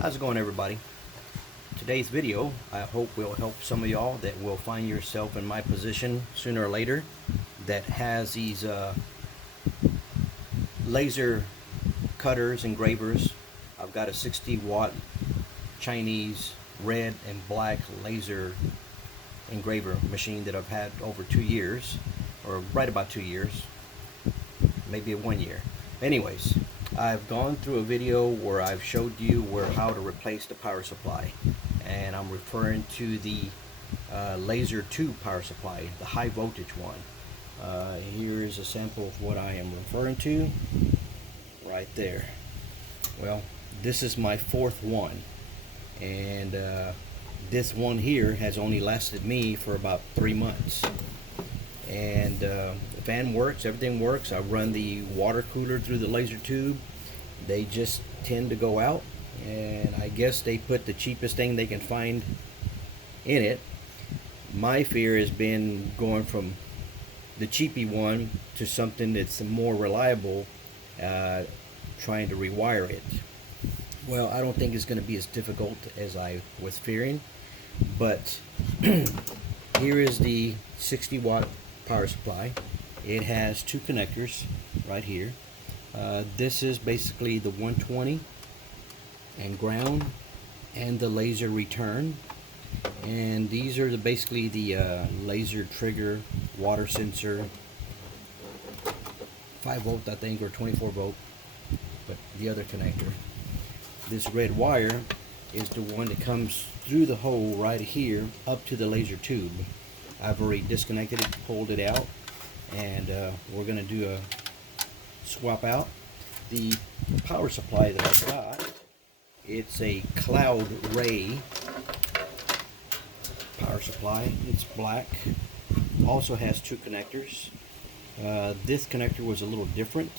How's it going, everybody? Today's video I hope will help some of y'all that will find yourself in my position sooner or later, that has these laser cutters, engravers. I've got a 60-watt Chinese red and black laser engraver machine that I've had over 2 years, or right about 2 years, maybe 1 year. Anyways, I've gone through a video where I've showed you how to replace the power supply, and I'm referring to the laser tube power supply, the high voltage one. Here is a sample of what I am referring to right there. Well, this is my fourth one, and this one here has only lasted me for about 3 months. And the fan works, everything works. I run the water cooler through the laser tube. They just tend to go out, and I guess they put the cheapest thing they can find in it. My fear has been going from the cheapy one to something that's more reliable, trying to rewire it. Well, I don't think it's going to be as difficult as I was fearing, but here is the 60-watt power supply. It has two connectors right here. This is basically the 120 and ground and the laser return, and these are basically the laser trigger, water sensor, 5 volt I think, or 24 volt, but the other connector. This red wire is the one that comes through the hole right here up to the laser tube. I've already disconnected it, pulled it out, and we're going to do a swap out. The power supply that I've got, it's a Cloud Ray power supply. It's black, also has two connectors. This connector was a little different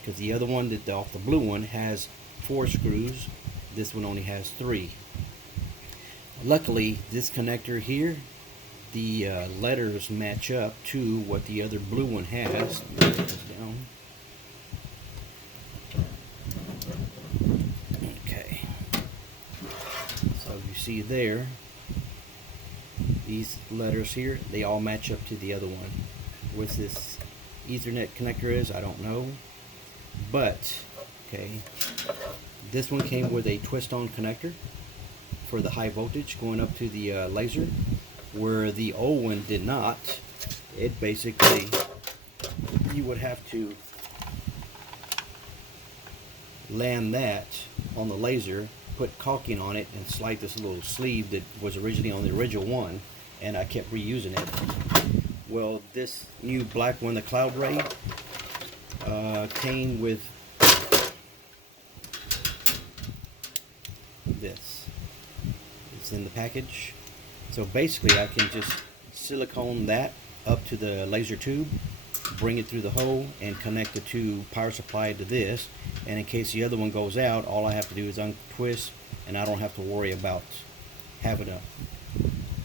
because the other one, the blue one, has 4 screws. This one only has 3. Luckily, this connector here, the letters match up to what the other blue one has. Okay, so you see there, these letters here, they all match up to the other one. What this Ethernet connector is, I don't know, but okay, this one came with a twist-on connector for the high voltage going up to the laser, where the old one did not. It basically, you would have to land that on the laser, put caulking on it, and slide this little sleeve that was originally on the original one, and I kept reusing it. Well, this new black one, the Cloud Ray, came with this. It's in the package. So basically I can just silicone that up to the laser tube, bring it through the hole, and connect the two power supply to this, and in case the other one goes out, all I have to do is untwist, and I don't have to worry about having to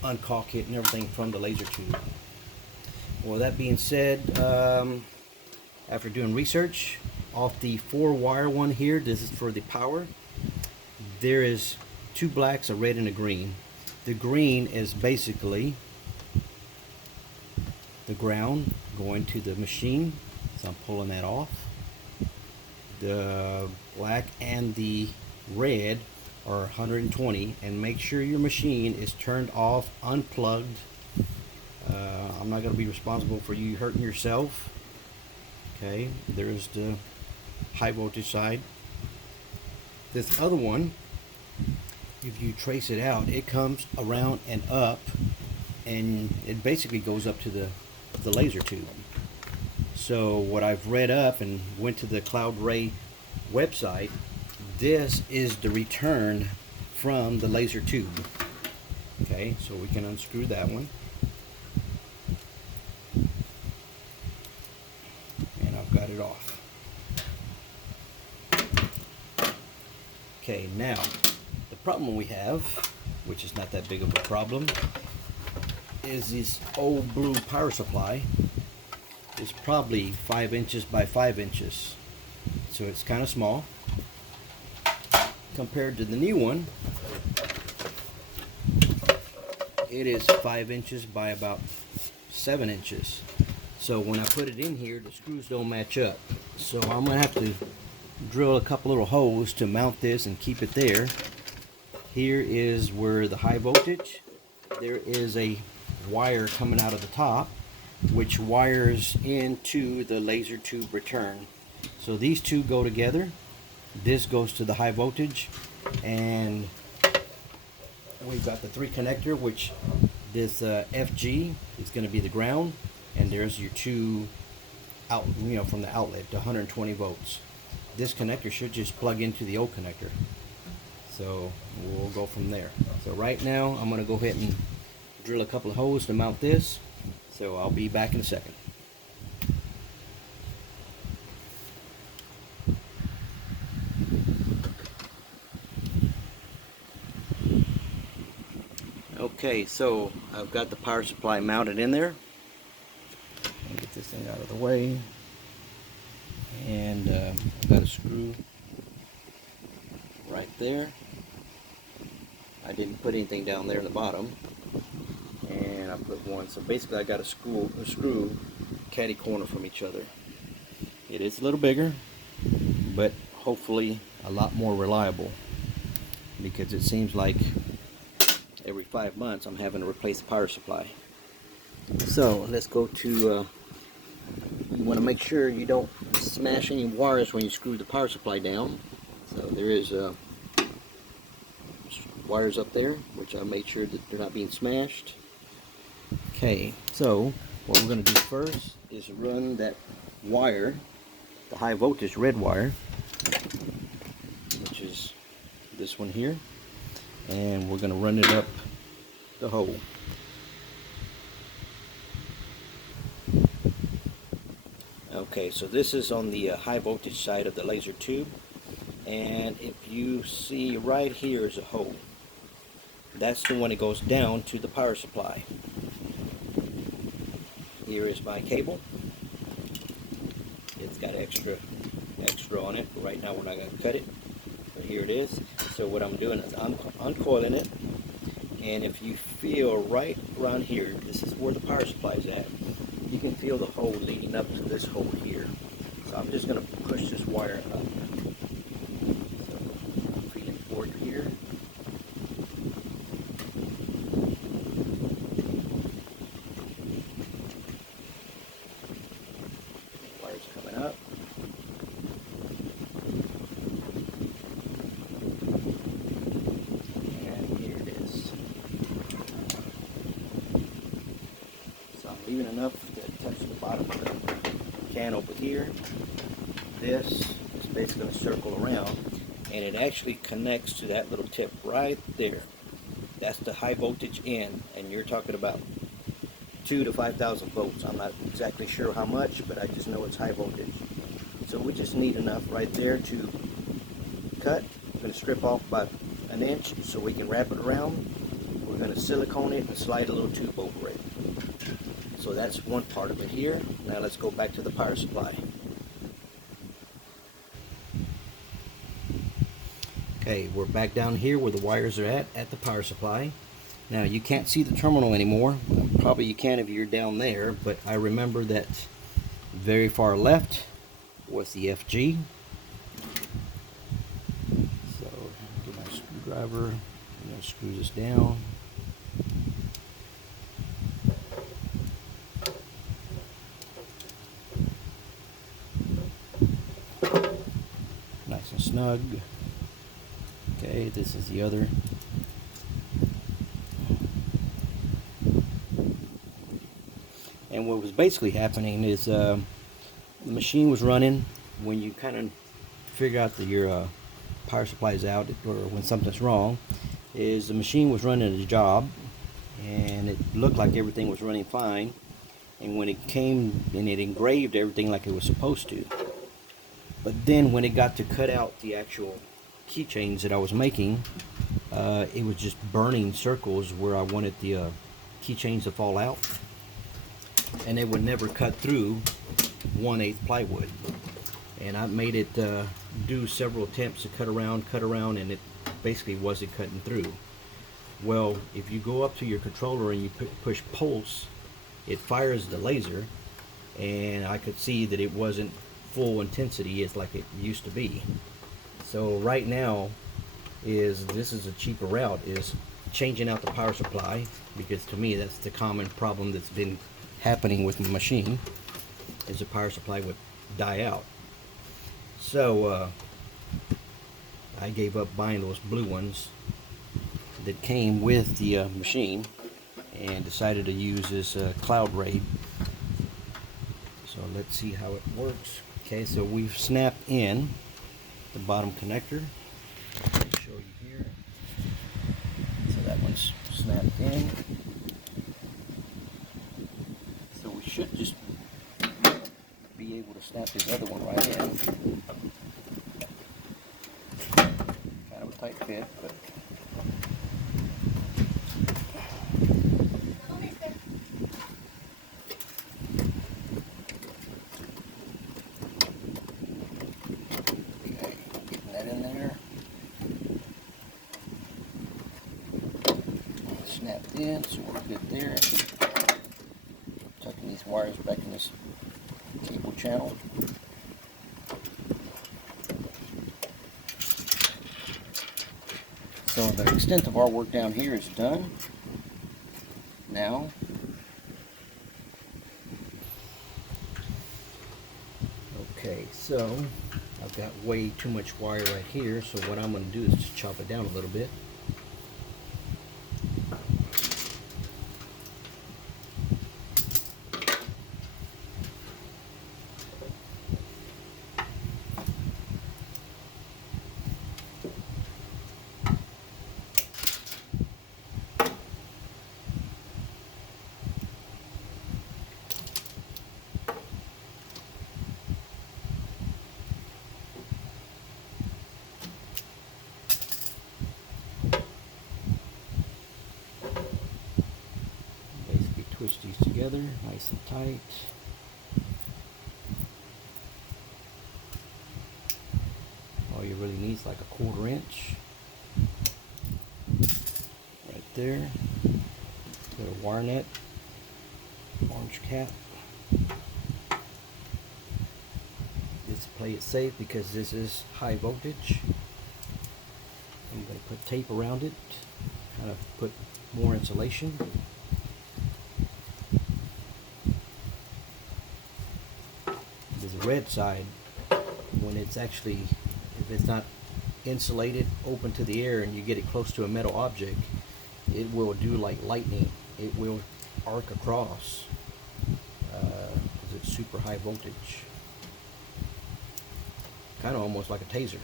uncaulk it and everything from the laser tube. Well, that being said, after doing research, off the 4-wire one here, this is for the power, there is 2 blacks, a red and a green. The green is basically the ground going to the machine, so I'm pulling that off. The black and the red are 120, and make sure your machine is turned off, unplugged. I'm not going to be responsible for you hurting yourself. Okay, there's the high voltage side. This other one, if you trace it out, it comes around and up, and it basically goes up to the laser tube. So what I've read up and went to the Cloud Ray website, this is the return from the laser tube. Okay, so we can unscrew that one, and I've got it off. Okay, now the problem we have, which is not that big of a problem, is this old blue power supply is probably 5 inches by 5 inches, so it's kind of small. compared to the new one, it is 5 inches by about 7 inches. So when I put it in here, the screws don't match up. So I'm gonna have to drill a couple little holes to mount this and keep it there. Here is where the high voltage. There is a wire coming out of the top, which wires into the laser tube return. So these two go together. This goes to the high voltage, and we've got the 3 connector, which this FG is going to be the ground, and there's your 2 out, from the outlet to 120 volts. This connector should just plug into the old connector. So we'll go from there. So right now I'm going to go ahead and drill a couple of holes to mount this. So I'll be back in a second. Okay, so I've got the power supply mounted in there. I'll get this thing out of the way. And I've got a screw right there. I didn't put anything down there in the bottom. And I put one. So basically I got a screw catty corner from each other. It is a little bigger, but hopefully a lot more reliable, because it seems like every 5 months I'm having to replace the power supply. So let's go to, you want to make sure you don't smash any wires when you screw the power supply down. So there is wires up there, which I made sure that they're not being smashed. Okay, so what we're going to do first is run that wire, the high voltage red wire, which is this one here, and we're going to run it up the hole. Okay, so this is on the high voltage side of the laser tube, and if you see right here is a hole. That's the one that goes down to the power supply. Here is my cable. It's got extra on it, but right now we're not going to cut it. But here it is. So what I'm doing is I'm uncoiling it, and if you feel right around here, this is where the power supply is at. You can feel the hole leading up to this hole here. So I'm just going to push this wire up. So I'm feeding forward here. Wire's coming up. And here it is. So I'm leaving enough to touch the bottom of the can over here. This is basically going to circle around, and it actually connects to that little tip right there. That's the high voltage end, and you're talking about 2,000 to 5,000 volts. I'm not exactly sure how much, but I just know it's high voltage. So we just need enough right there to cut. I'm going to strip off about 1 inch so we can wrap it around. We're going to silicone it and slide a little tube over it. So that's one part of it here. Now let's go back to the power supply. Okay, we're back down here where the wires are at the power supply. Now you can't see the terminal anymore. Well, probably you can if you're down there, but I remember that very far left was the FG. So get my screwdriver, I'm going to screw this down. Nice and snug. Okay, this is the other. And what was basically happening is the machine was running when you kind of figure out that your power supply is out, or when something's wrong, is the machine was running a job and it looked like everything was running fine, and when it came and it engraved everything like it was supposed to. But then when it got to cut out the actual keychains that I was making, it was just burning circles where I wanted the keychains to fall out, and they would never cut through 1/8 plywood. and I made it do several attempts to cut around, and it basically wasn't cutting through. Well, if you go up to your controller and you push pulse, it fires the laser, and I could see that it wasn't full intensity as like it used to be. So right now this is a cheaper route, is changing out the power supply, because to me that's the common problem that's been happening with my machine, is the power supply would die out. So I gave up buying those blue ones that came with the machine and decided to use this Cloud Raid. So let's see how it works. Okay, so we've snapped in the bottom connector. I'll show you here. So that one's snapped in. So we should just be able to snap this other one right in. Kind of a tight fit, but snapped in, so we're good there. Tucking these wires back in this cable channel. So the extent of our work down here is done. Now, okay, so I've got way too much wire right here, so what I'm going to do is just chop it down a little bit. Twist these together nice and tight. All you really need is like a 1/4 inch right there. Got a wire net, orange cap. Just play it safe because this is high voltage. I'm going to put tape around it, kind of put more insulation. The red side, when it's actually, if it's not insulated, open to the air, and you get it close to a metal object, it will do like lightning. It will arc across because it's super high voltage, kind of almost like a taser.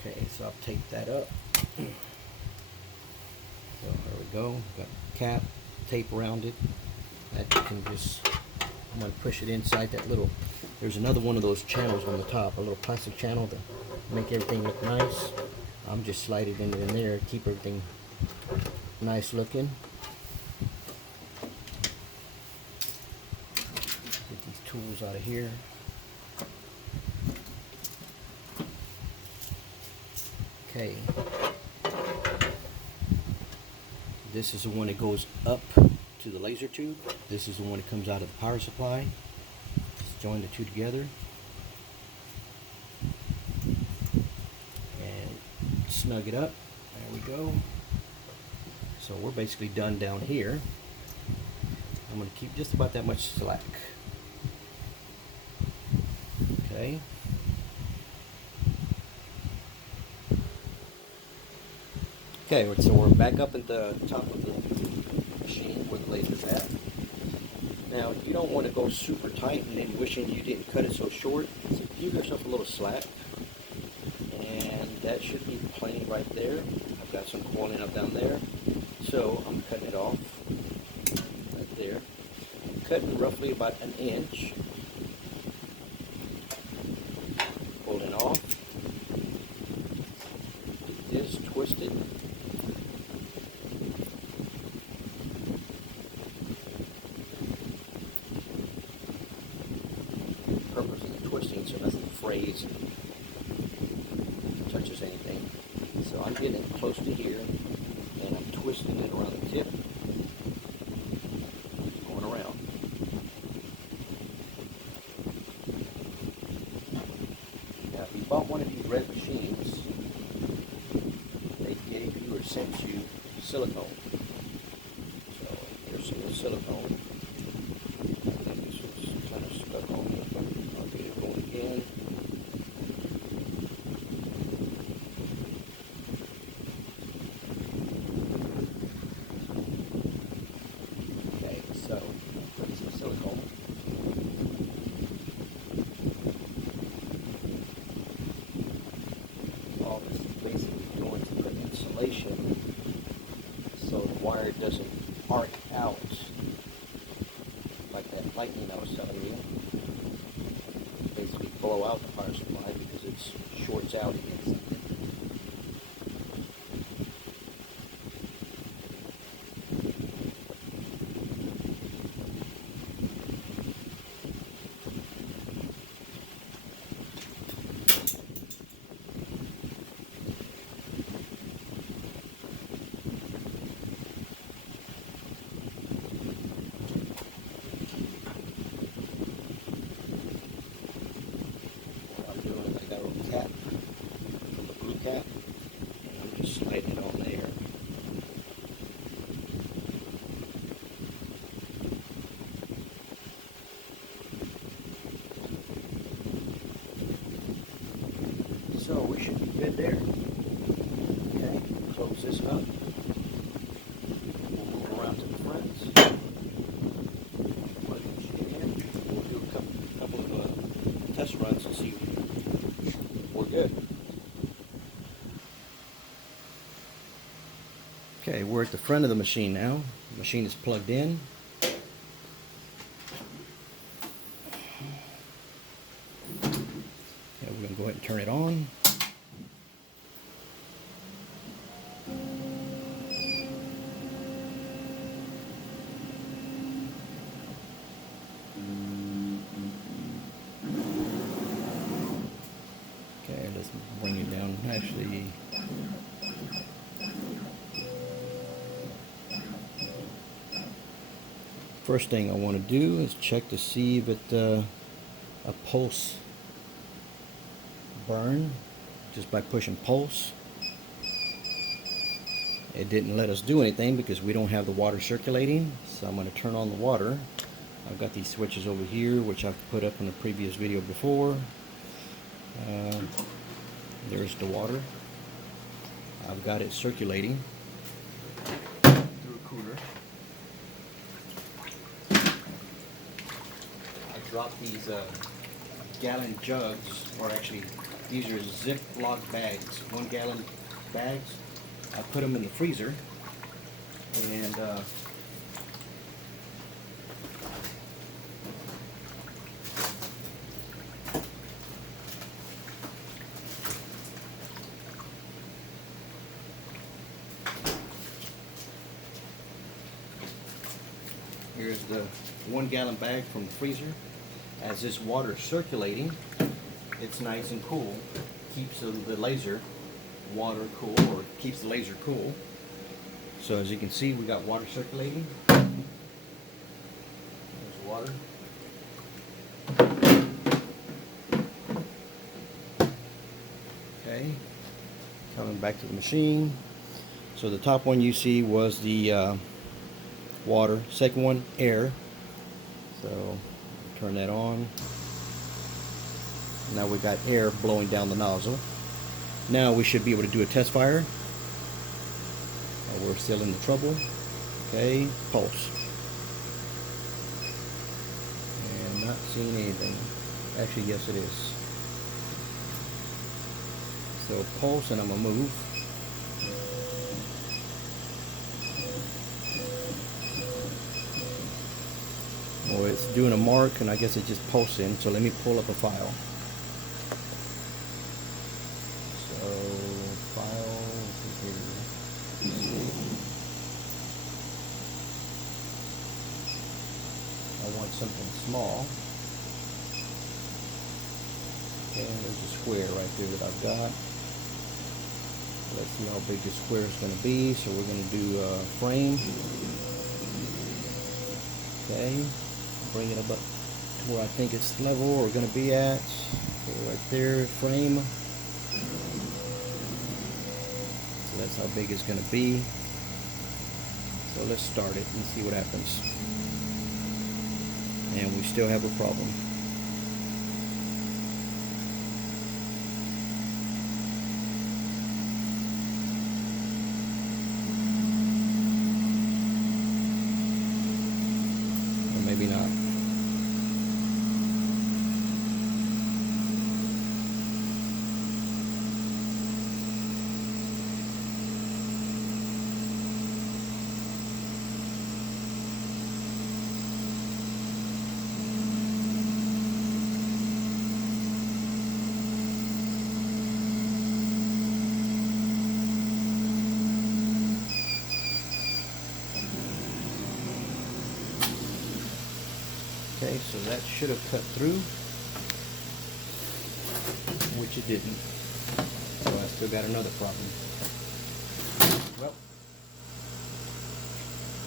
Okay, so I'll tape that up. So there we go. Got cap, tape around it. That can just, I'm going to push it inside that little, there's another one of those channels on the top, a little plastic channel to make everything look nice. I'm just sliding it in there, keep everything nice looking. Get these tools out of here. Okay. This is the one that goes up to the laser tube. This is the one that comes out of the power supply. Let's join the two together and snug it up. There we go. So we're basically done down here. I'm going to keep just about that much slack. Okay. Okay, so we're back up at the top of the machine where the laser's at. Now, you don't want to go super tight and then wishing you didn't cut it so short. So give yourself a little slack, and that should be plenty right there. I've got some coiling up down there, so I'm cutting it off right there. I'm cutting roughly about 1 inch. Pulling off. Get this twisted. Purpose touches anything. So I'm getting it close to here, and I'm twisting it around the tip, going around. Now, if you bought one of these red machines, they gave you or sent you silicone. So here's some of the silicone. I think this was kind of stuck on here, but I'll get it going again. Okay, so put some silicone. All this is basically going to put insulation so the wire doesn't arc out like that lightning I was telling you. Basically blow out the power supply because it shorts out against something. Cap, the blue cap, and I'm just sliding it on there. So we should be good there. Okay, close this up. We'll move around to the front. We'll do a couple of test runs and see if we're good. Okay, we're at the front of the machine now. The machine is plugged in. Yeah, we're going to go ahead and turn it on. Okay, let's bring it down. Actually, first thing I want to do is check to see if it a pulse burn just by pushing pulse. It didn't let us do anything because we don't have the water circulating, so I'm going to turn on the water. I've got these switches over here which I've put up in the previous video before. There's the water. I've got it circulating through a cooler. I dropped these gallon jugs, or actually these are Ziploc bags, 1 gallon bags. I put them in the freezer, and here's the 1 gallon bag from the freezer. As this water is circulating, it's nice and cool. Keeps the laser water cool, or keeps the laser cool. So as you can see, we got water circulating. There's water. Okay, coming back to the machine. So the top one you see was the water. Second one, air. So turn that on. Now we got air blowing down the nozzle. Now we should be able to do a test fire. We're still in the trouble. Okay, pulse. And not seeing anything. Actually, yes it is. So pulse, and I'm gonna move. Well, it's doing a mark, and I guess it's just pulsing. So let me pull up a file. So file here. I want something small. Okay, there's a square right there that I've got. Let's see how big this square is going to be. So we're going to do frame. Okay, bring it up to where I think it's level we're going to be at. Okay, right there, frame. So that's how big it's going to be. So let's start it and see what happens. And we still have a problem. Or maybe not. Okay, so that should have cut through, which it didn't. So I still got another problem. Well,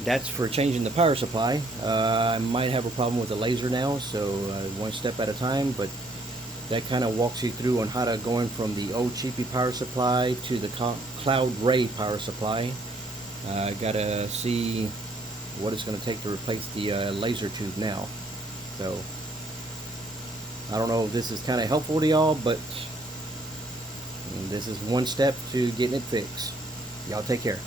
that's for changing the power supply. I might have a problem with the laser now, so one step at a time, but that kind of walks you through on how to going from the old cheapy power supply to the Cloud Ray power supply. Gotta see what it's going to take to replace the laser tube now. So I don't know if this is kind of helpful to y'all, but this is one step to getting it fixed. Y'all take care.